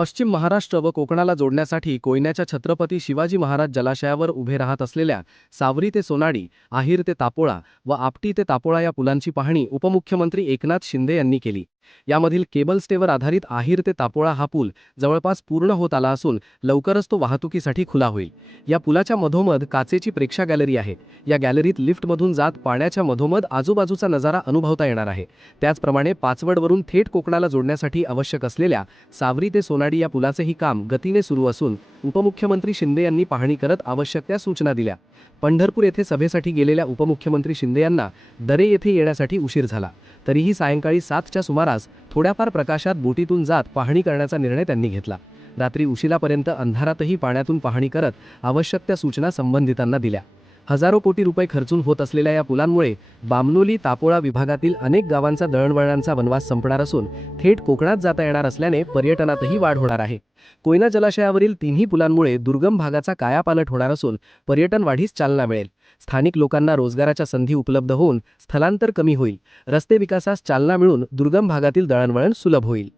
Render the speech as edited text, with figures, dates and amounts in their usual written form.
पश्चिम महाराष्ट्र व कोकणाला जोडण्यासाठी कोयन्याच्या छत्रपती शिवाजी महाराज जलाशयावर उभे राहत असलेल्या सावरी ते सोनाडी, आहिर ते तापोळा व आपटी ते तापोळा या पुलांची पाहणी उपमुख्यमंत्री एकनाथ शिंदे यांनी केली। यामधील केबल स्टेवर आधारित आहिर ते तापोळा हा पूल जवळपास पूर्ण होत आला असून लवकरच तो वाहतुकीसाठी खुला होईल। या पुलाच्या मधोमध काचेची प्रेक्षा गॅलरी आहे। या गॅलरीत लिफ्टमधून जात पाण्याच्या मधोमध आजूबाजूचा नजारा अनुभवता येणार आहे। त्याचप्रमाणे पाचवडवरून थेट कोकणाला जोडण्यासाठी आवश्यक असलेल्या सावरी ते सोनाडी या पुलाचेही काम गतीने सुरू असून उपमुख्यमंत्री शिंदे यांनी पाहणी करत आवश्यक त्या सूचना दिल्या। पंढरपूर येथे सभेसाठी गेलेल्या उपमुख्यमंत्री शिंदे यांना दरे येथे येण्यासाठी उशीर झाला, तरीही सायंकाळी 7च्या सुमारास थोड्याफार प्रकाशात बोटीतून जात पाहणी करण्याचा निर्णय त्यांनी घेतला। रात्री उशिरापर्यंत अंधारातही पाण्यातून पाहणी करत आवश्यक त्या सूचना संबंधितांना दिल्या। हजारो कोटी रुपये खर्चून होत असलेल्या या पुलांमुळे बामनोली तापोळा विभागातील अनेक गावांचा दळणवळणाचा वनवास संपणार असून थेट कोकणात जाता येणार असल्याने पर्यटनातही वाढ होणार आहे। कोयना जलाशयावरील तिन्ही पुलांमुळे दुर्गम भागाचा कायापालट होणार असून पर्यटन वाढीस चालना मिळेल। स्थानिक लोकांना रोजगाराच्या संधी उपलब्ध होऊन स्थलांतर कमी होईल। रस्ते विकासास चालना मिळून दुर्गम भागातील दळणवळण सुलभ होईल।